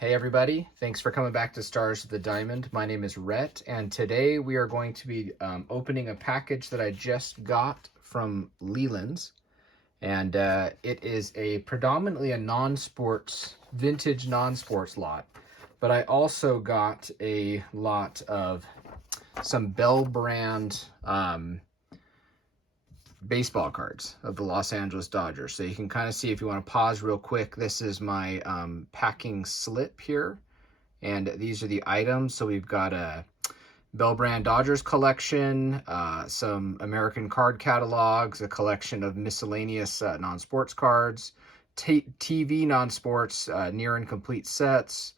Hey everybody, thanks for coming back to Stars of the Diamond. My name is Rhett, and today we are going to be opening a package that I just got from Lelands. And it is a predominantly a non-sports, vintage non-sports lot. But I also got a lot of some Bell brand baseball cards of the Los Angeles Dodgers. So you can kind of see, if you want to pause real quick, this is my packing slip here. And these are the items. So we've got a Bell brand Dodgers collection, some American card catalogs, a collection of miscellaneous non-sports cards, TV non-sports near and complete sets,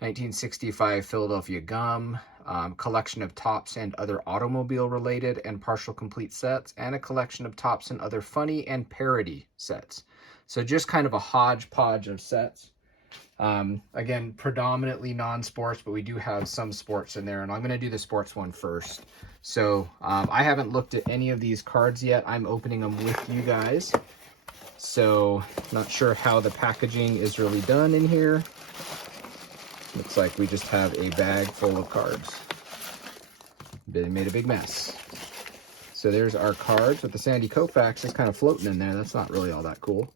1965 Philadelphia gum, collection of tops and other automobile related and partial complete sets, and a collection of tops and other funny and parody sets. So just kind of a hodgepodge of sets. Again, predominantly non-sports, but we do have some sports in there, and I'm going to do the sports one first. So I haven't looked at any of these cards yet. I'm opening them with you guys. So not sure how the packaging is really done in here. Looks like we just have a bag full of cards. They made a big mess. So there's our cards with the Sandy Koufax is kind of floating in there. That's not really all that cool,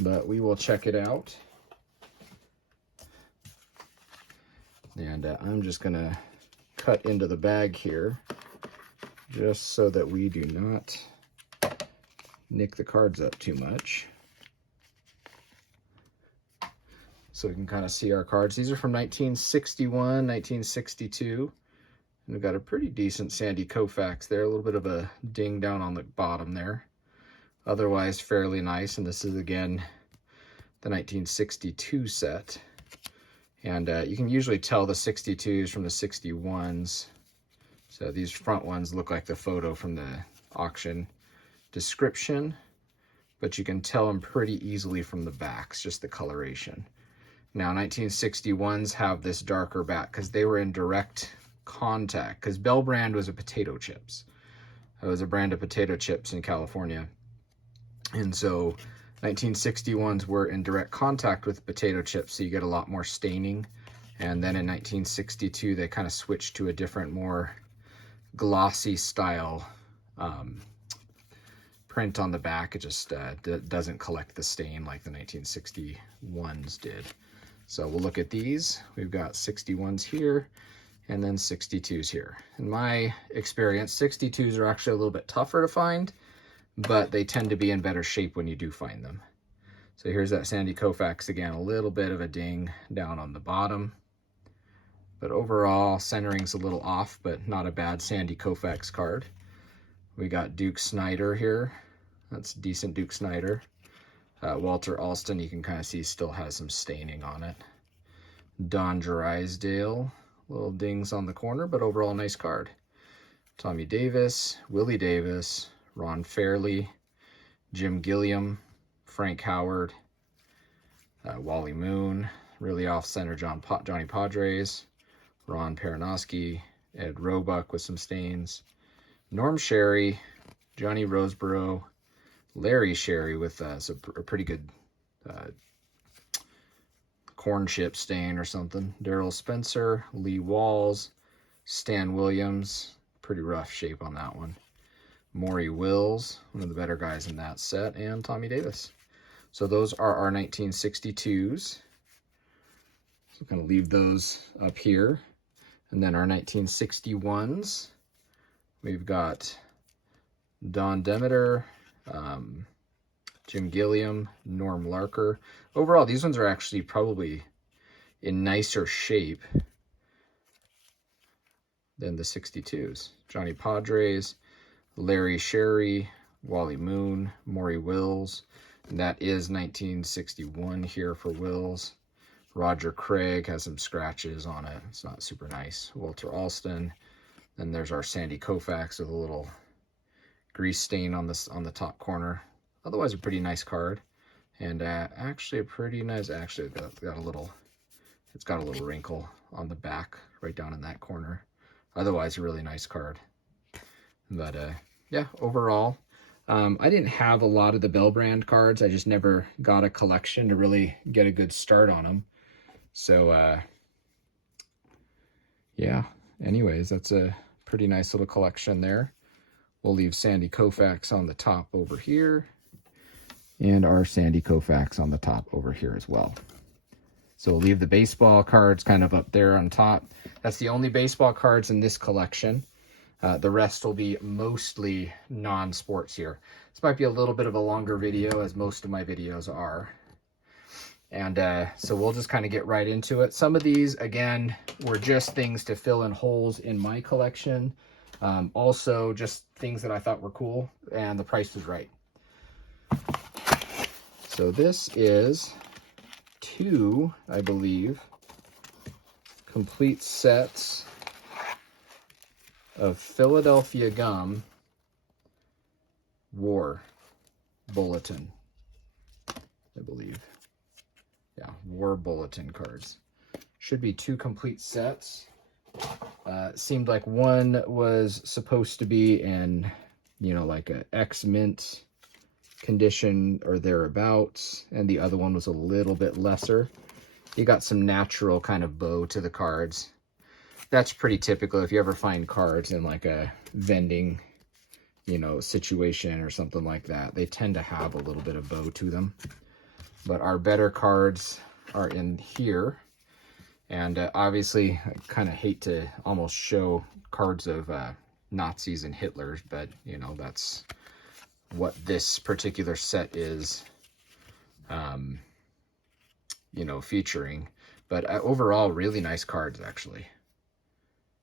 but we will check it out. And I'm just gonna cut into the bag here just so that we do not nick the cards up too much. So we can kind of see our cards. These are from 1961, 1962. And we've got a pretty decent Sandy Koufax there. A little bit of a ding down on the bottom there. Otherwise fairly nice. And this is again the 1962 set. And you can usually tell the 62s from the 61s. So these front ones look like the photo from the auction description, but you can tell them pretty easily from the backs, just the coloration. Now 1961s have this darker back because they were in direct contact, because Bell brand was a potato chips. It was a brand of potato chips in California. And so 1961s were in direct contact with potato chips, so you get a lot more staining. And then in 1962, they kind of switched to a different, more glossy style print on the back. It just doesn't collect the stain like the 1961s did. So we'll look at these. We've got 61s here and then 62s here. In my experience, 62s are actually a little bit tougher to find, but they tend to be in better shape when you do find them. So here's that Sandy Koufax again, a little bit of a ding down on the bottom. But overall, centering's a little off, but not a bad Sandy Koufax card. We got Duke Snyder here. That's decent Duke Snyder. Walter Alston, you can kind of see, still has some staining on it. Don Drysdale, little dings on the corner, but overall nice card. Tommy Davis, Willie Davis, Ron Fairley, Jim Gilliam, Frank Howard, Wally Moon, really off-center Johnny Padres, Ron Peranowski, Ed Roebuck with some stains, Norm Sherry, Johnny Roseborough, Larry Sherry with a pretty good corn chip stain or something, Darrell Spencer, Lee Walls, Stan Williams, pretty rough shape on that one, Maury Wills, one of the better guys in that set, and Tommy Davis. So those are our 1962s. So I'm going to leave those up here. And then our 1961s, we've got Don Demeter, Jim Gilliam, Norm Larker. Overall, these ones are actually probably in nicer shape than the 62s. Johnny Padres, Larry Sherry, Wally Moon, Maury Wills, and that is 1961 here for Wills. Roger Craig has some scratches on it. It's not super nice. Walter Alston. Then there's our Sandy Koufax with a little grease stain on the top corner. Otherwise a pretty nice card. And actually a pretty nice, actually it's got a little wrinkle on the back right down in that corner. Otherwise a really nice card. But yeah, overall, I didn't have a lot of the Bell brand cards. I just never got a collection to really get a good start on them. So, yeah, anyways, that's a pretty nice little collection there. We'll leave Sandy Koufax on the top over here, and our Sandy Koufax on the top over here as well. So we'll leave the baseball cards kind of up there on top. That's the only baseball cards in this collection. The rest will be mostly non-sports here. This might be a little bit of a longer video, as most of my videos are. And so we'll just kind of get right into it. Some of these, again, were just things to fill in holes in my collection. Also, just things that I thought were cool, and the price was right. So this is 2, I believe, complete sets of Philadelphia Gum War Bulletin, I believe. Yeah, War Bulletin cards. Should be 2 complete sets. Seemed like one was supposed to be in, you know, like a X-Mint condition or thereabouts, and the other one was a little bit lesser. You got some natural kind of bow to the cards. That's pretty typical if you ever find cards in like a vending, you know, situation or something like that. They tend to have a little bit of bow to them. But our better cards are in here. And obviously, I kind of hate to almost show cards of Nazis and Hitlers, but, you know, that's what this particular set is, you know, featuring. But overall, really nice cards, actually.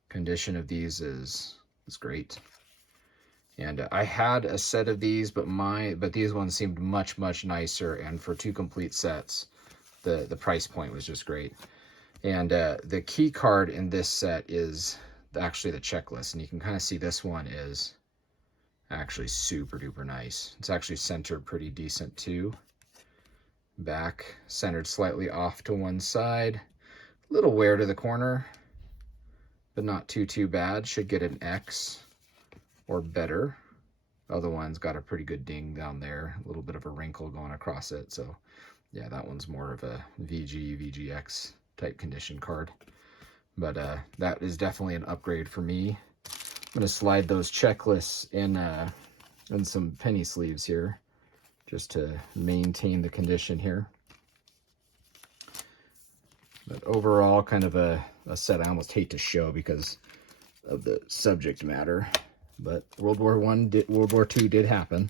Condition of these is great. And I had a set of these, but these ones seemed much nicer. And for 2 complete sets, the price point was just great. And the key card in this set is actually the checklist, and you can kind of see this one is actually super duper nice. It's actually centered pretty decent too. Back centered slightly off to one side, a little wear to the corner, but not too bad. Should get an X or better. Other one's got a pretty good ding down there, a little bit of a wrinkle going across it. So yeah, that one's more of a VGX type condition card. But that is definitely an upgrade for me. I'm going to slide those checklists in some penny sleeves here, just to maintain the condition here. But overall, kind of a set I almost hate to show because of the subject matter. But World War II did happen.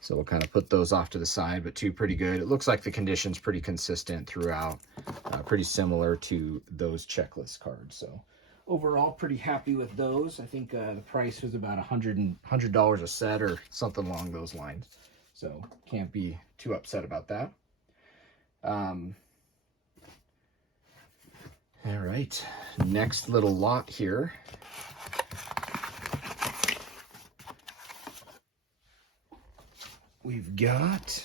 So we'll kind of put those off to the side, but 2 pretty good. It looks like the condition's pretty consistent throughout, pretty similar to those checklist cards. So overall, pretty happy with those. I think the price was about $100 a set or something along those lines. So can't be too upset about that. All right, next little lot here. We've got,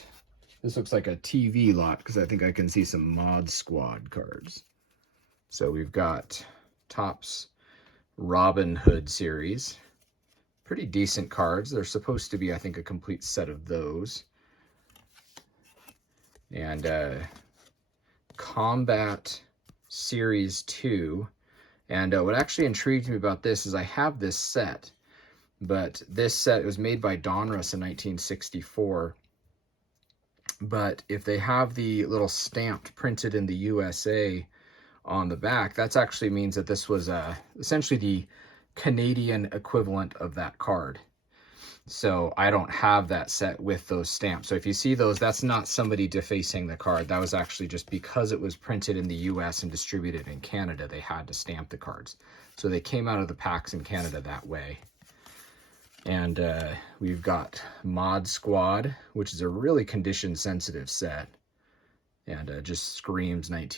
this looks like a TV lot because I think I can see some Mod Squad cards. So we've got Topps Robin Hood series. Pretty decent cards. They're supposed to be, I think, a complete set of those. And Combat Series 2. And what actually intrigued me about this is I have this set. But this set was made by Donruss in 1964. But if they have the little stamped printed in the USA on the back, that actually means that this was essentially the Canadian equivalent of that card. So I don't have that set with those stamps. So if you see those, that's not somebody defacing the card. That was actually just because it was printed in the US and distributed in Canada, they had to stamp the cards. So they came out of the packs in Canada that way. And we've got Mod Squad, which is a really condition-sensitive set. And just screams late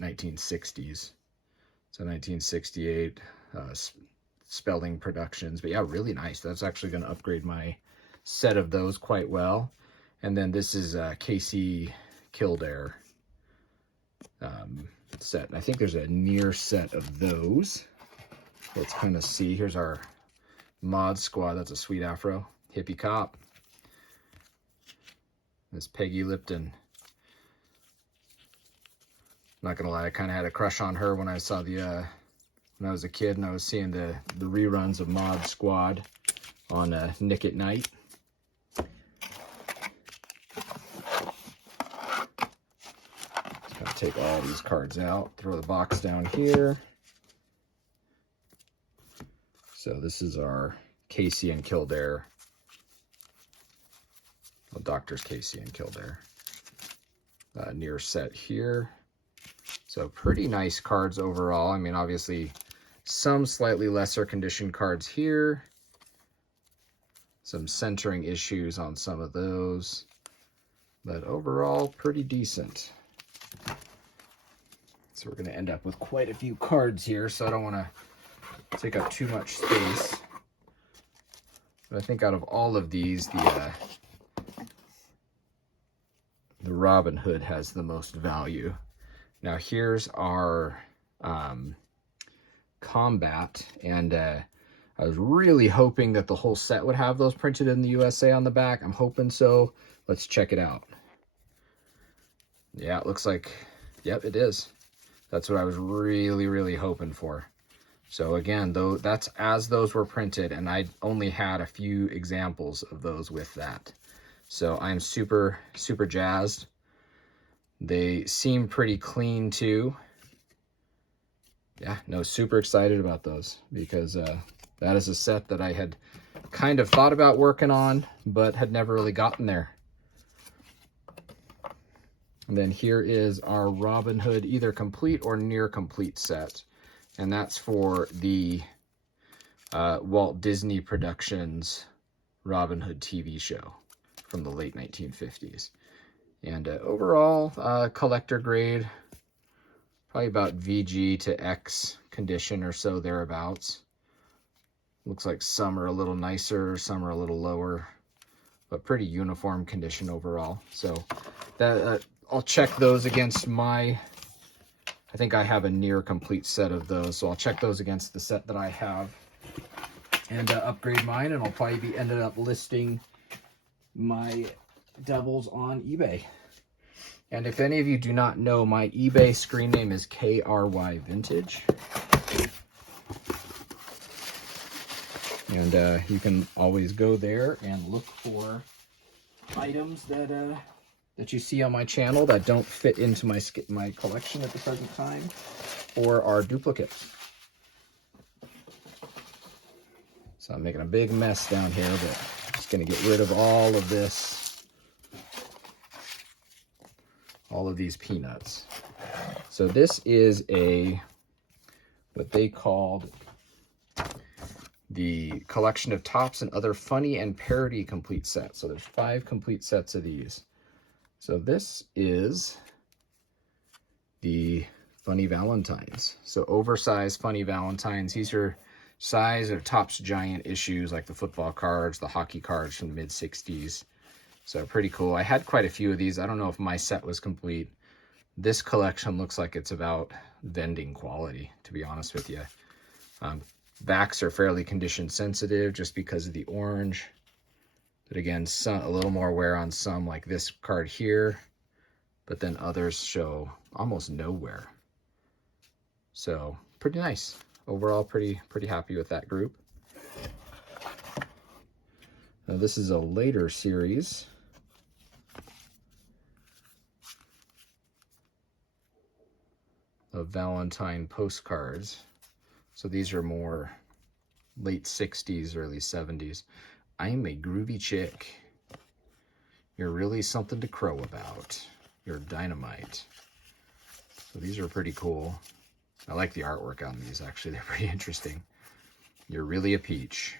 1960s. So 1968, Spelling Productions. But yeah, really nice. That's actually going to upgrade my set of those quite well. And then this is KC Kildare set. And I think there's a near set of those. Let's kind of see. Here's our Mod Squad. That's a sweet afro. Hippie Cop. This Peggy Lipton. Not gonna lie, I kind of had a crush on her when I saw the when I was a kid and I was seeing the reruns of Mod Squad on Nick at Night. Just gonna take all these cards out, throw the box down here. So this is our Casey and Kildare. Well, Doctors Casey and Kildare. Near set here. So pretty nice cards overall. I mean, obviously some slightly lesser condition cards here. Some centering issues on some of those. But overall, pretty decent. So we're going to end up with quite a few cards here, so I don't want to take up too much space. But I think out of all of these, the Robin Hood has the most value. Now here's our Combat, and I was really hoping that the whole set would have those printed in the USA on the back. I'm hoping so. Let's check it out. Yeah, it looks like, yep, it is. That's what I was really hoping for. So again, though, that's as those were printed, and I only had a few examples of those with that. So I'm super jazzed. They seem pretty clean too. Yeah, no, super excited about those, because that is a set that I had kind of thought about working on, but had never really gotten there. And then here is our Robin Hood, either complete or near complete set. And that's for the Walt Disney Productions Robin Hood TV show from the late 1950s. And overall, collector grade, probably about VG to X condition or so thereabouts. Looks like some are a little nicer, some are a little lower, but pretty uniform condition overall. So that I'll check those against my, I think I have a near complete set of those, so I'll check those against the set that I have and upgrade mine, and I'll probably be ended up listing my Devils on eBay. And if any of you do not know, my eBay screen name is KRY Vintage. And you can always go there and look for items that you see on my channel that don't fit into my collection at the present time, or are duplicates. So I'm making a big mess down here, but I'm just going to get rid of all of this, all of these peanuts. So this is what they called the collection of Tops and Other Funny and Parody complete sets. So there's 5 complete sets of these. So this is the Funny Valentines. So oversized Funny Valentines. These are size of Topps giant issues, like the football cards, the hockey cards from the mid-60s. So pretty cool. I had quite a few of these. I don't know if my set was complete. This collection looks like it's about vending quality, to be honest with you. Backs are fairly condition sensitive just because of the orange. But again, a little more wear on some, like this card here. But then others show almost no wear. So pretty nice. Overall, pretty happy with that group. Now this is a later series. Of Valentine postcards. So these are more late 60s, early 70s. I'm a groovy chick. You're really something to crow about. You're dynamite. So these are pretty cool. I like the artwork on these, actually. They're pretty interesting. You're really a peach.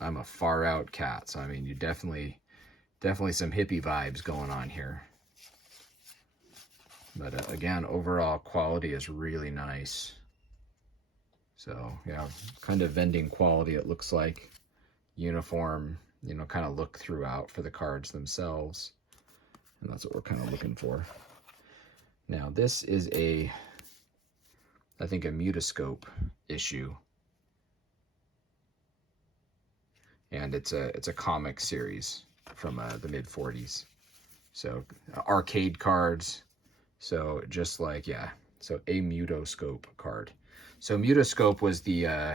I'm a far out cat, so I mean, you definitely some hippie vibes going on here. But again, overall quality is really nice. So yeah, kind of vending quality it looks like. Uniform, you know, kind of look throughout for the cards themselves. And that's what we're kind of looking for. Now this is I think a Mutascope issue. And it's a comic series from the mid-40s. So arcade cards. So just like, yeah. So a Mutoscope card. So Mutoscope was the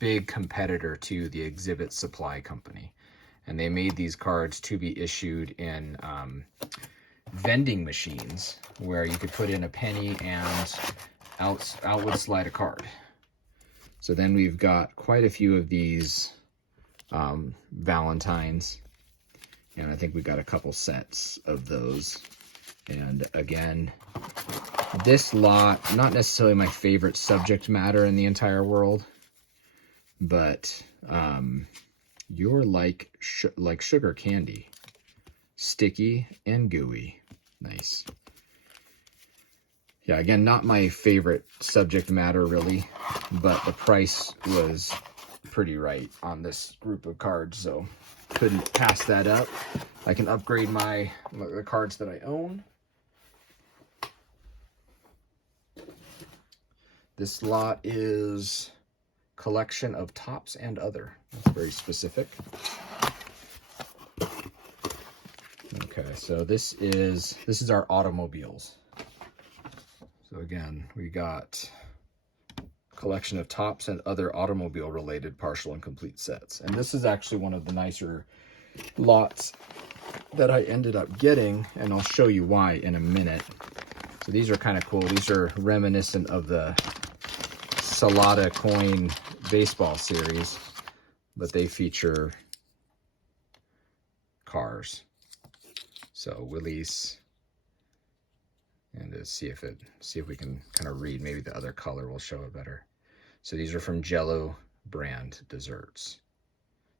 big competitor to the Exhibit Supply Company. And they made these cards to be issued in vending machines where you could put in a penny and out would slide a card. So then we've got quite a few of these Valentines. And I think we've got a couple sets of those. And again, this lot, not necessarily my favorite subject matter in the entire world, but you're like sugar candy. Sticky and gooey. Nice. Yeah, again, not my favorite subject matter really, but the price was pretty right on this group of cards, so couldn't pass that up. I can upgrade the cards that I own. This lot is collection of Tops and Other. That's very specific. Okay, so this is our automobiles. So again, we got collection of Tops and Other automobile related partial and complete sets. And this is actually one of the nicer lots that I ended up getting, and I'll show you why in a minute. So these are kind of cool. These are reminiscent of the Salada coin baseball series, but they feature cars. So Willys, and to see if we can kind of read, maybe the other color will show it better. So these are from Jello brand desserts.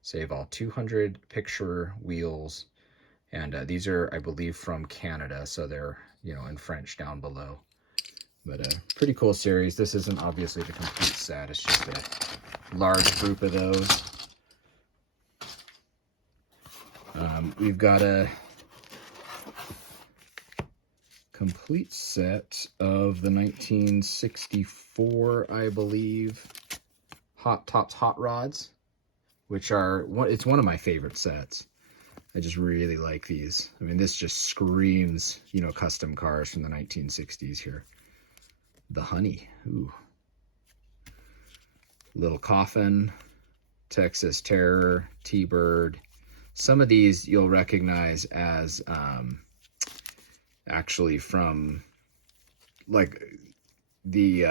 Save all 200 picture wheels, and these are, I believe, from Canada, so they're, you know, in French down below. But a pretty cool series. This isn't obviously the complete set, it's just a large group of those. We've got a complete set of the 1964, I believe, Hot Tops Hot Rods, which are, it's one of my favorite sets. I just really like these. I mean, this just screams, you know, custom cars from the 1960s here. The Honey, ooh. Little Coffin, Texas Terror, T-Bird. Some of these you'll recognize as actually from like the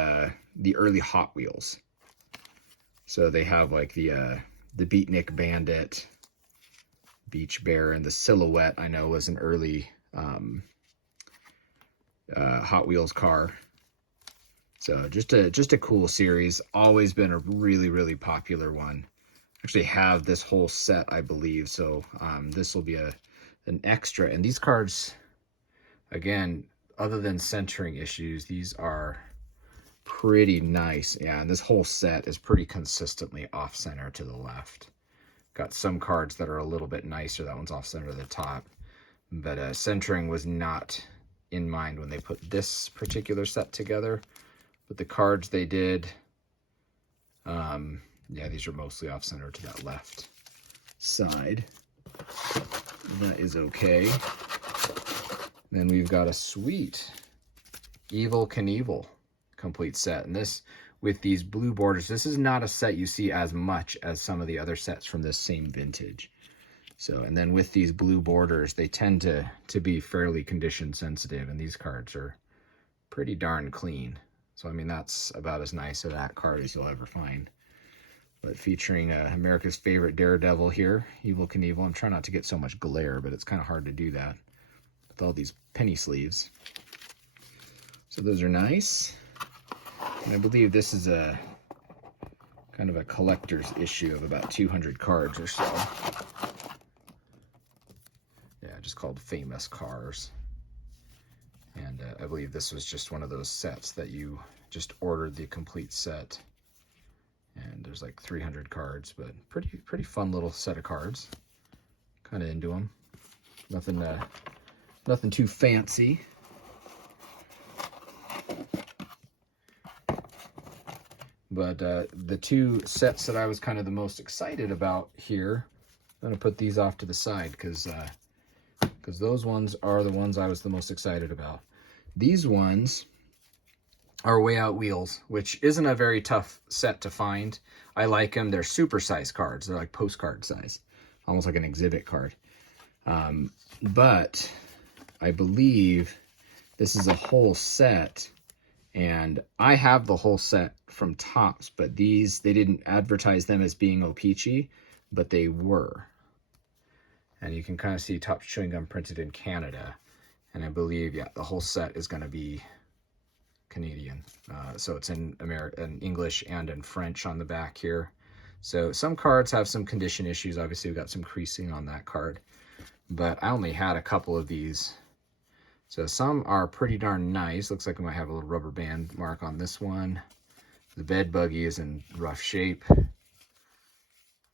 early Hot Wheels. So they have like the Beatnik Bandit, Beach Bear, and the Silhouette, I know, was an early Hot Wheels car. So just a cool series. Always been a really, really popular one. Actually have this whole set, I believe. So this will be an extra. And these cards, again, other than centering issues, these are pretty nice. Yeah, and this whole set is pretty consistently off center to the left. Got some cards that are a little bit nicer. That one's off center to the top. But centering was not in mind when they put this particular set together. But the cards they did, yeah, these are mostly off center to that left side. That is okay. Then we've got a sweet Evel Knievel complete set. And this, with these blue borders, this is not a set you see as much as some of the other sets from this same vintage. So, and then with these blue borders, they tend to be fairly condition sensitive, and these cards are pretty darn clean. So, I mean, that's about as nice of that card as you'll ever find. But featuring America's favorite Daredevil here, Evel Knievel. I'm trying not to get so much glare, but it's kind of hard to do that with all these penny sleeves. So those are nice. And I believe this is a kind of a collector's issue of about 200 cards or so. Yeah, just called Famous Cars. And I believe this was just one of those sets that you just ordered the complete set. And there's like 300 cards, but pretty fun little set of cards. Kind of into them. Nothing too fancy. But the two sets that I was kind of the most excited about here, I'm going to put these off to the side because because those ones are the ones I was the most excited about. These ones are Way Out Wheels, which isn't a very tough set to find. I like them. They're super size cards. They're like postcard size, almost like an exhibit card. But I believe this is a whole set, and I have the whole set from Topps, but these, they didn't advertise them as being O-Pee-Chee, but they were. And you can kind of see Topps Chewing Gum printed in Canada. And I believe, yeah, the whole set is going to be Canadian. So it's in English and in French on the back here. So some cards have some condition issues. Obviously, we've got some creasing on that card. But I only had a couple of these. So some are pretty darn nice. Looks like we might have a little rubber band mark on this one. The bed buggy is in rough shape.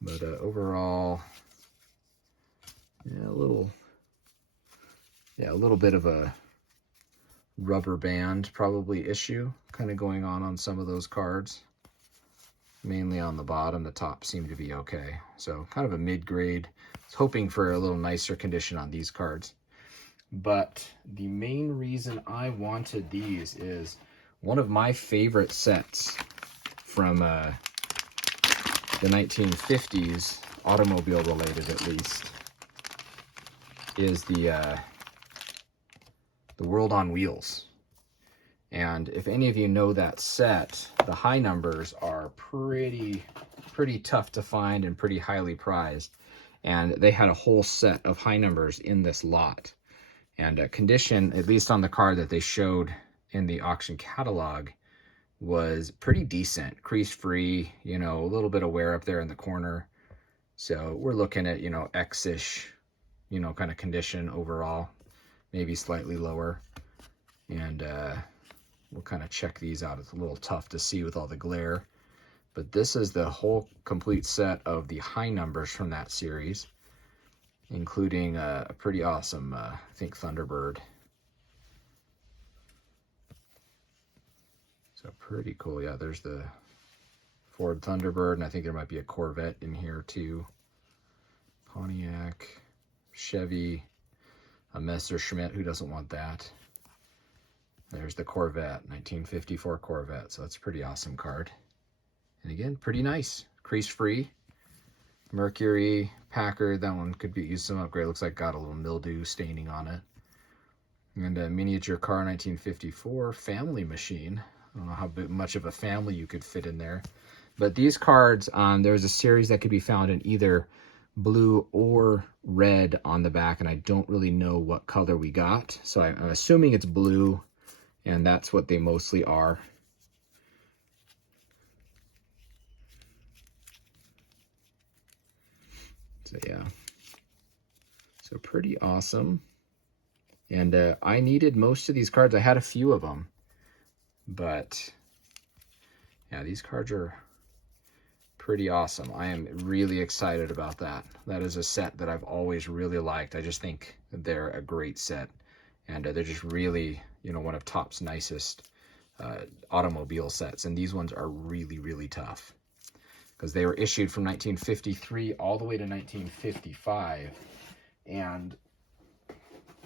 But overall, yeah, a little bit of a rubber band probably issue kind of going on some of those cards. Mainly on the bottom. The top seemed to be okay. So kind of a mid-grade. I was hoping for a little nicer condition on these cards. But the main reason I wanted these is one of my favorite sets from the 1950s, automobile related at least, is the World on Wheels. And if any of you know that set, the high numbers are pretty tough to find and pretty highly prized. And they had a whole set of high numbers in this lot. And condition, at least on the card that they showed in the auction catalog, was pretty decent. Crease free, you know, a little bit of wear up there in the corner. So we're looking at, you know, X-ish, you know, kind of condition overall. Maybe slightly lower. And we'll kind of check these out. It's a little tough to see with all the glare. But this is the whole complete set of the high numbers from that series, including a pretty awesome, I think, Thunderbird. So pretty cool. Yeah, there's the Ford Thunderbird, and I think there might be a Corvette in here too. Pontiac, Chevy, a Messerschmitt. Who doesn't want that? There's the Corvette, 1954 Corvette. So that's a pretty awesome card. And again, pretty nice. Crease free. Mercury, Packard, that one could be used some upgrade. Looks like got a little mildew staining on it. And a miniature car, 1954 family machine. I don't know how much of a family you could fit in there. But these cards, there's a series that could be found in either blue or red on the back, and I don't really know what color we got. So I'm assuming it's blue, and that's what they mostly are. So yeah, so pretty awesome. And I needed most of these cards. I had a few of them, but yeah, these cards are pretty awesome. I am really excited about that. That is a set that I've always really liked. I just think they're a great set, and they're just really, you know, one of Topps nicest automobile sets. And these ones are really, really tough, because they were issued from 1953 all the way to 1955. And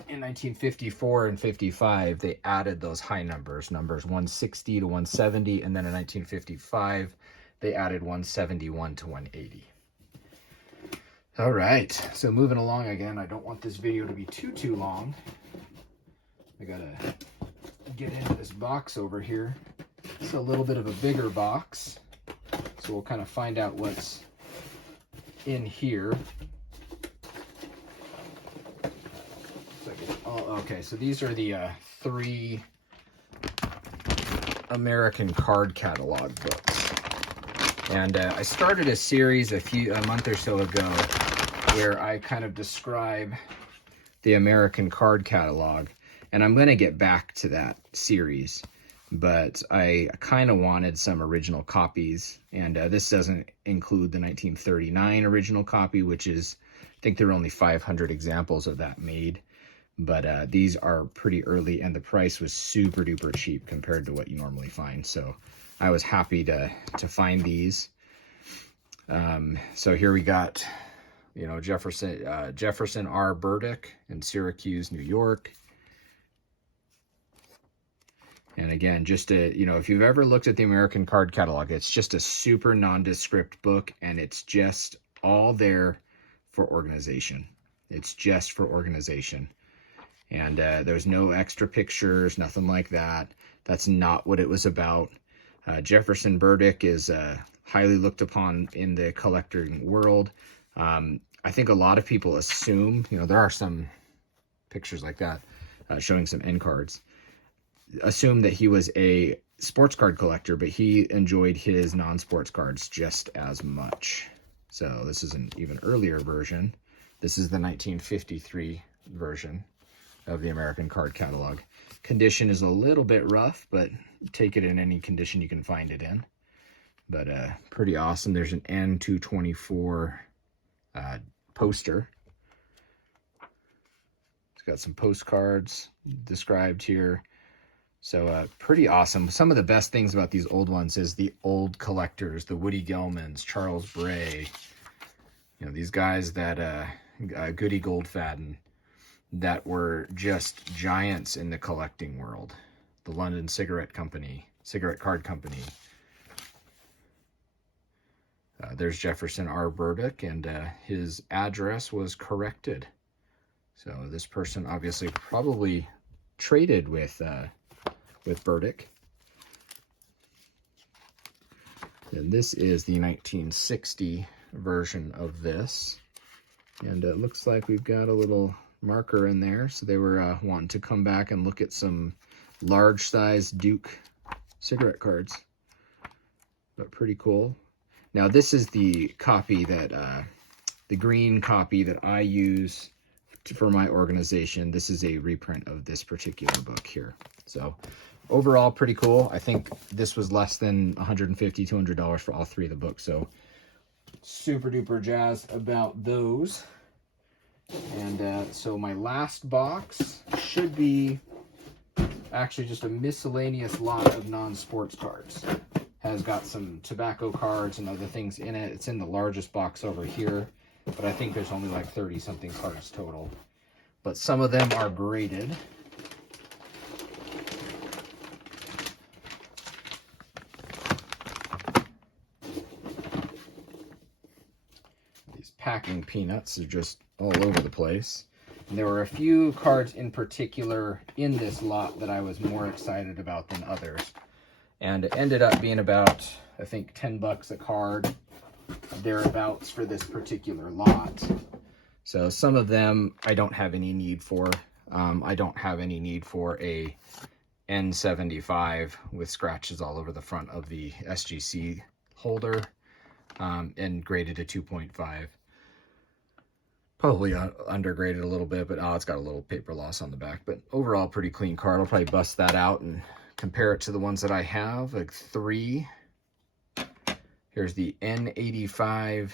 in 1954 and 55, they added those high numbers 160 to 170. And then in 1955, they added 171 to 180. All right, so moving along again. I don't want this video to be too long. I gotta get into this box over here. It's a little bit of a bigger box. So we'll kind of find out what's in here. Oh, okay, so these are the 3 American card catalog books. And I started a series a month or so ago where I kind of describe the American card catalog. And I'm going to get back to that series. But I kind of wanted some original copies, and this doesn't include the 1939 original copy, which is, I think there are only 500 examples of that made, but these are pretty early, and the price was super duper cheap compared to what you normally find, so I was happy to find these. So here we got you know, Jefferson R. Burdick in Syracuse, New York. And again, just a, you know, if you've ever looked at the American card catalog, it's just a super nondescript book, and it's just all there for organization. It's just for organization. And there's no extra pictures, nothing like that. That's not what it was about. Jefferson Burdick is highly looked upon in the collecting world. I think a lot of people assume, you know, there are some pictures like that showing some end cards, assume that he was a sports card collector, but he enjoyed his non-sports cards just as much. So this is an even earlier version. This is the 1953 version of the American card catalog. Condition is a little bit rough, but take it in any condition you can find it in. But pretty awesome. There's an N224 poster. It's got some postcards described here. So pretty awesome. Some of the best things about these old ones is the old collectors, the Woody Gelmans, Charles Bray, you know, these guys that, Goody Goldfaden, that were just giants in the collecting world. The London Cigarette Card Company. There's Jefferson R. Burdick, and his address was corrected. So this person obviously probably traded with Burdick. And this is the 1960 version of this. And it looks like we've got a little marker in there. So they were wanting to come back and look at some large size Duke cigarette cards. But pretty cool. Now this is the copy that, the green copy that I use for my organization. This is a reprint of this particular book here. So overall, pretty cool. I think this was less than $150, $200 for all three of the books. So super duper jazzed about those. And so my last box should be actually just a miscellaneous lot of non-sports cards. Has got some tobacco cards and other things in it. It's in the largest box over here, but I think there's only like 30-something cards total. But some of them are graded. These packing peanuts are just all over the place. And there were a few cards in particular in this lot that I was more excited about than others. And it ended up being about, I think, 10 bucks a card, thereabouts, for this particular lot. So some of them I don't have any need for. I don't have any need for a N75 with scratches all over the front of the SGC holder, and graded a 2.5. Probably undergraded a little bit, but it's got a little paper loss on the back. But overall, pretty clean card. I'll probably bust that out and compare it to the ones that I have, like 3. Here's the N85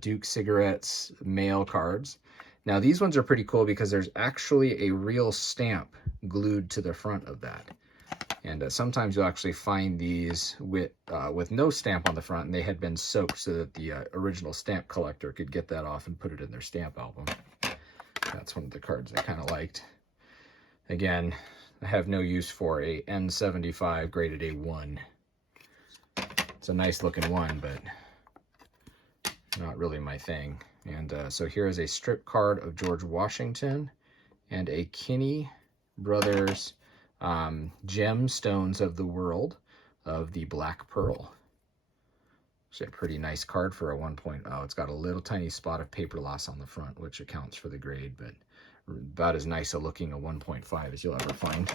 Duke Cigarettes mail cards. Now these ones are pretty cool because there's actually a real stamp glued to the front of that. And sometimes you'll actually find these with no stamp on the front, and they had been soaked so that the original stamp collector could get that off and put it in their stamp album. That's one of the cards I kind of liked. Again, I have no use for a N75 graded A1. It's a nice looking one, but not really my thing. And so here is a strip card of George Washington and a Kinney Brothers Gemstones of the World of the Black Pearl. Actually a pretty nice card for a 1.0. It's got a little tiny spot of paper loss on the front, which accounts for the grade, but about as nice a looking a 1.5 as you'll ever find.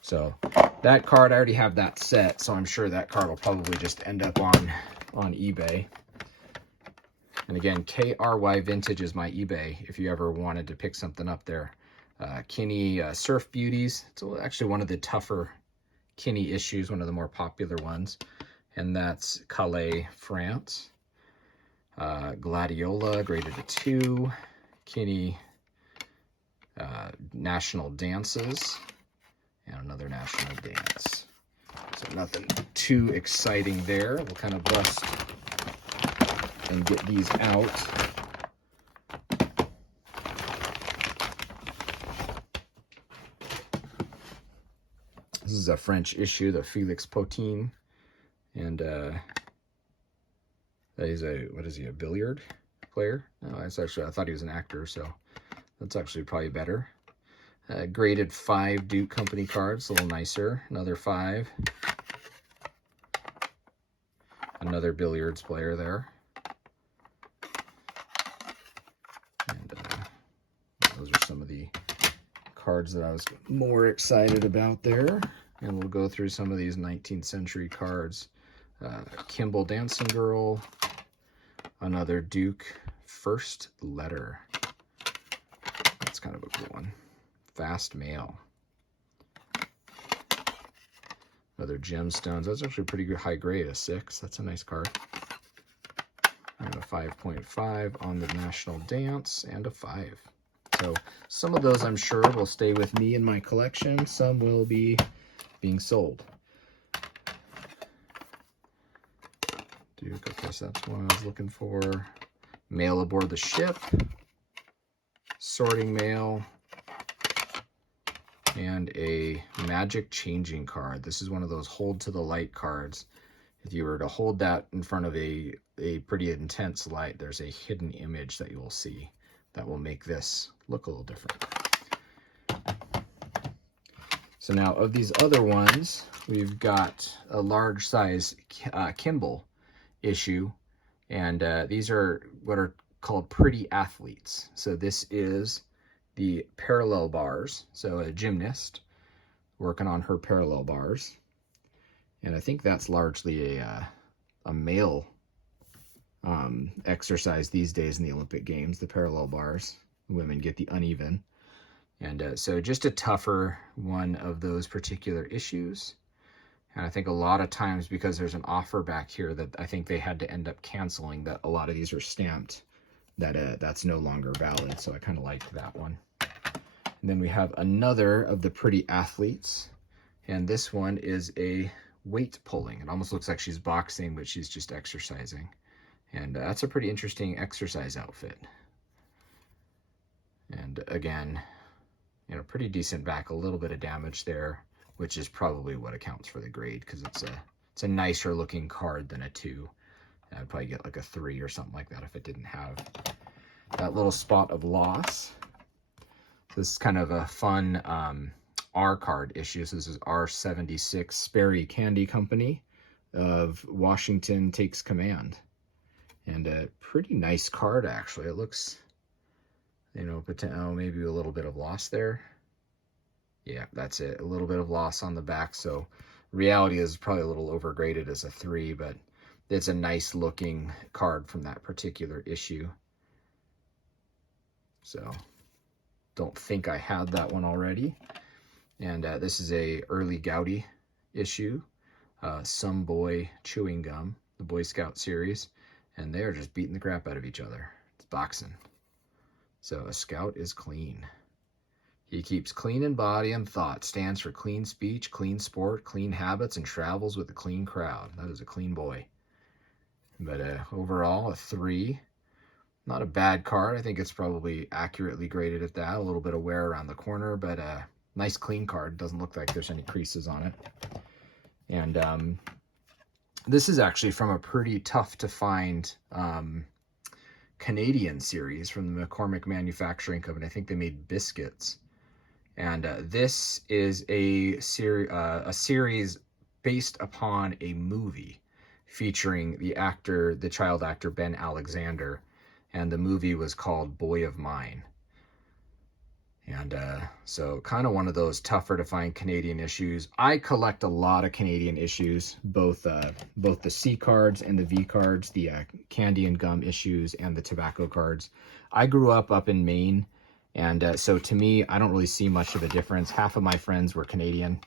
So that card, I already have that set, so I'm sure that card will probably just end up on eBay. And again, KRY Vintage is my eBay if you ever wanted to pick something up there. Kinney Surf Beauties. It's actually one of the tougher Kinney issues, one of the more popular ones. And that's Calais, France. Gladiola, graded a 2. Kinney National Dances. And another National Dance. So nothing too exciting there. We'll kind of bust and get these out. This is a French issue, the Felix Potin, and he's a billiard player? No, that's actually, I thought he was an actor, so that's actually probably better. Graded 5 Duke Company cards, a little nicer. Another 5. Another billiards player there. And those are some of the cards that I was more excited about there. And we'll go through some of these 19th century cards. Kimball Dancing Girl. Another Duke First Letter. That's kind of a cool one. Fast Mail. Other Gemstones. That's actually a pretty good high grade, a 6. That's a nice card. And a 5.5 on the National Dance, and a 5. So some of those I'm sure will stay with me in my collection. Some will be being sold. Duke, okay, so that's one I was looking for. Mail Aboard the Ship. Sorting Mail. And a Magic Changing card. This is one of those hold to the light cards. If you were to hold that in front of a pretty intense light, there's a hidden image that you will see that will make this look a little different. So now of these other ones, we've got a large size Kimball issue, and these are what are called Pretty Athletes. So this is the parallel bars, so a gymnast working on her parallel bars, and I think that's largely a male exercise these days in the Olympic Games, the parallel bars. Women get the uneven, and so just a tougher one of those particular issues. And I think a lot of times, because there's an offer back here that I think they had to end up canceling, that a lot of these are stamped, that that's no longer valid. So I kind of liked that one. And then we have another of the Pretty Athletes, and this one is a weight pulling. It almost looks like she's boxing, but she's just exercising. And that's a pretty interesting exercise outfit. And again, you know, pretty decent back, a little bit of damage there, which is probably what accounts for the grade, because it's a nicer looking card than a 2. I'd probably get like a 3 or something like that if it didn't have that little spot of loss. This is kind of a fun R card issue. So this is R76, Sperry Candy Company of Washington Takes Command. And a pretty nice card, actually. It looks, you know, maybe a little bit of loss there. Yeah, that's it. A little bit of loss on the back. So reality is probably a little overgraded as a 3, but it's a nice looking card from that particular issue. So don't think I had that one already. And this is a early Goudy issue, Some Boy Chewing Gum, the Boy Scout series, and they're just beating the crap out of each other. It's boxing. So a scout is clean. He keeps clean in body and thought, stands for clean speech, clean sport, clean habits, and travels with a clean crowd. That is a clean boy. But overall, a 3. Not a bad card. I think it's probably accurately graded at that. A little bit of wear around the corner, but a nice clean card. Doesn't look like there's any creases on it. And this is actually from a pretty tough to find Canadian series from the McCormick Manufacturing Company. I think they made biscuits. And this is a series based upon a movie featuring the child actor Ben Alexander. And the movie was called Boy of Mine. And so kind of one of those tougher to find Canadian issues. I collect a lot of Canadian issues, both the C cards and the V cards, the candy and gum issues and the tobacco cards. I grew up in Maine, and so to me, I don't really see much of a difference. Half of my friends were Canadian,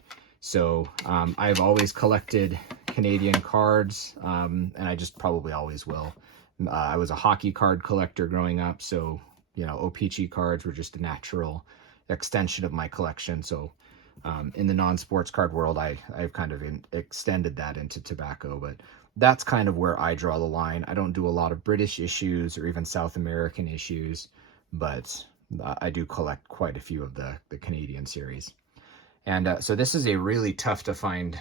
so I've always collected Canadian cards, and I just probably always will. I was a hockey card collector growing up, so, you know, O-Pee-Chee cards were just a natural extension of my collection. So in the non-sports card world, I've kind of extended that into tobacco, but that's kind of where I draw the line. I don't do a lot of British issues or even South American issues, but I do collect quite a few of the Canadian series. And so this is a really tough to find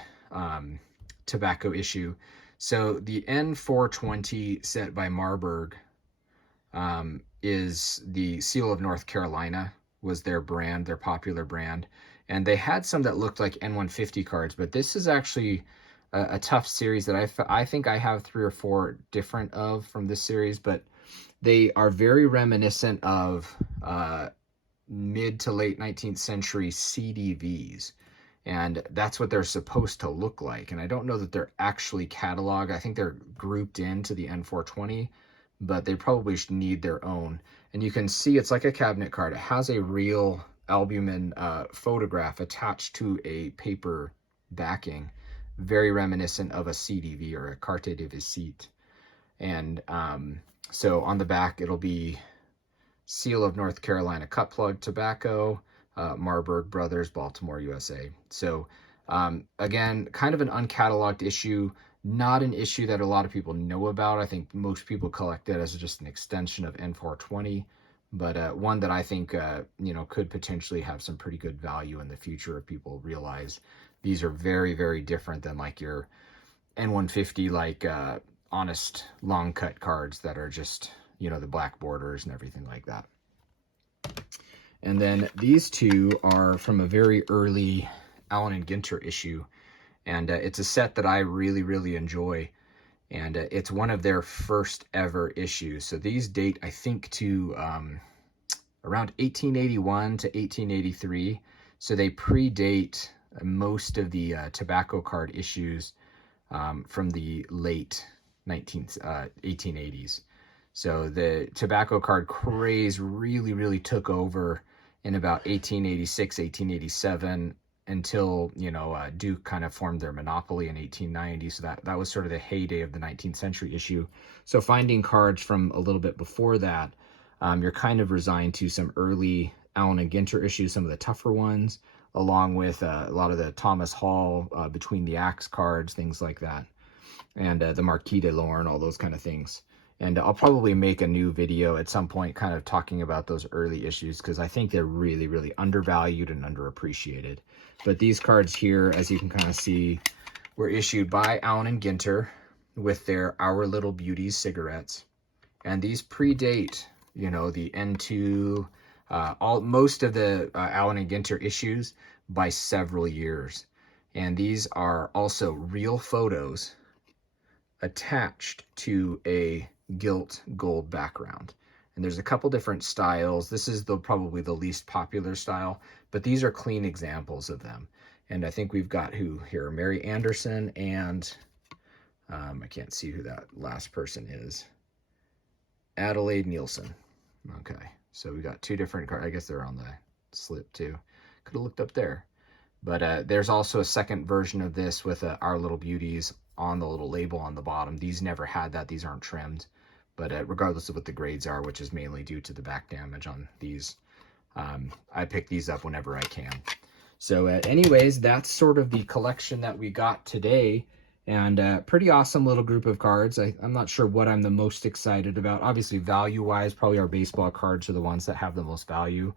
tobacco issue. So the N420 set by Marburg is the Seal of North Carolina, was their brand, their popular brand. And they had some that looked like N150 cards, but this is actually a tough series that I think I have 3 or 4 different of from this series, but they are very reminiscent of mid to late 19th century CDVs. And that's what they're supposed to look like. And I don't know that they're actually cataloged. I think they're grouped into the N420, but they probably should need their own. And you can see it's like a cabinet card. It has a real albumin photograph attached to a paper backing, very reminiscent of a CDV or a carte de visite. And so on the back, it'll be Seal of North Carolina cut plug tobacco, Marburg Brothers, Baltimore, USA. So again, kind of an uncatalogued issue, not an issue that a lot of people know about. I think most people collect it as just an extension of N420, but one that I think could potentially have some pretty good value in the future if people realize these are very, very different than like your N150, like honest long cut cards that are just, the black borders and everything like that. And then these two are from a very early Allen and Ginter issue. And it's a set that I really, really enjoy. And it's one of their first ever issues. So these date, I think, to around 1881 to 1883. So they predate most of the tobacco card issues from the late 1880s. So the tobacco card craze really, really took over in about 1886, 1887, until, Duke kind of formed their monopoly in 1890. So that was sort of the heyday of the 19th century issue. So finding cards from a little bit before that, you're kind of resigned to some early Allen and Ginter issues, some of the tougher ones, along with a lot of the Thomas Hall, Between the Axe cards, things like that, and the Marquis de Lorne, all those kind of things. And I'll probably make a new video at some point kind of talking about those early issues, because I think they're really, really undervalued and underappreciated. But these cards here, as you can kind of see, were issued by Allen and Ginter with their Our Little Beauties cigarettes. And these predate, the N2, most of the Allen and Ginter issues by several years. And these are also real photos attached to a gilt gold background. And there's a couple different styles. This is probably the least popular style, but these are clean examples of them. And I think we've got who here? Mary Anderson and I can't see who that last person is. Adelaide Nielsen. Okay, so we got 2 different cards. I guess they're on the slip too. Could have looked up there. But there's also a second version of this with Our Little Beauties on the little label on the bottom. These never had that. These aren't trimmed. But regardless of what the grades are, which is mainly due to the back damage on these, I pick these up whenever I can. So anyways, that's sort of the collection that we got today. And pretty awesome little group of cards. I'm not sure what I'm the most excited about. Obviously, value-wise, probably our baseball cards are the ones that have the most value.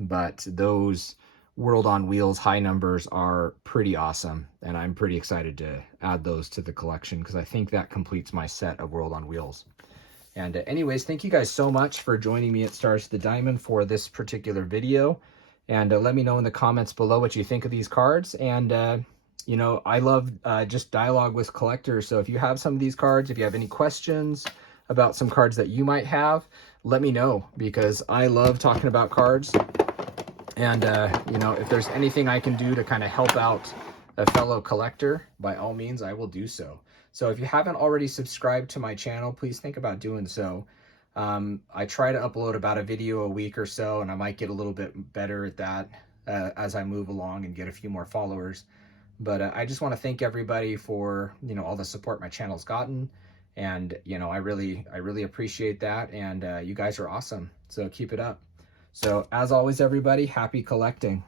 But those World on Wheels high numbers are pretty awesome. And I'm pretty excited to add those to the collection, because I think that completes my set of World on Wheels. And anyways, thank you guys so much for joining me at Stars to the Diamond for this particular video. And let me know in the comments below what you think of these cards. And, I love just dialogue with collectors. So if you have some of these cards, if you have any questions about some cards that you might have, let me know, because I love talking about cards. And, if there's anything I can do to kind of help out a fellow collector, by all means, I will do so. So if you haven't already subscribed to my channel, please think about doing so. I try to upload about a video a week or so, and I might get a little bit better at that as I move along and get a few more followers. But I just want to thank everybody for, all the support my channel's gotten. And, I really appreciate that. And you guys are awesome. So keep it up. So as always, everybody, happy collecting.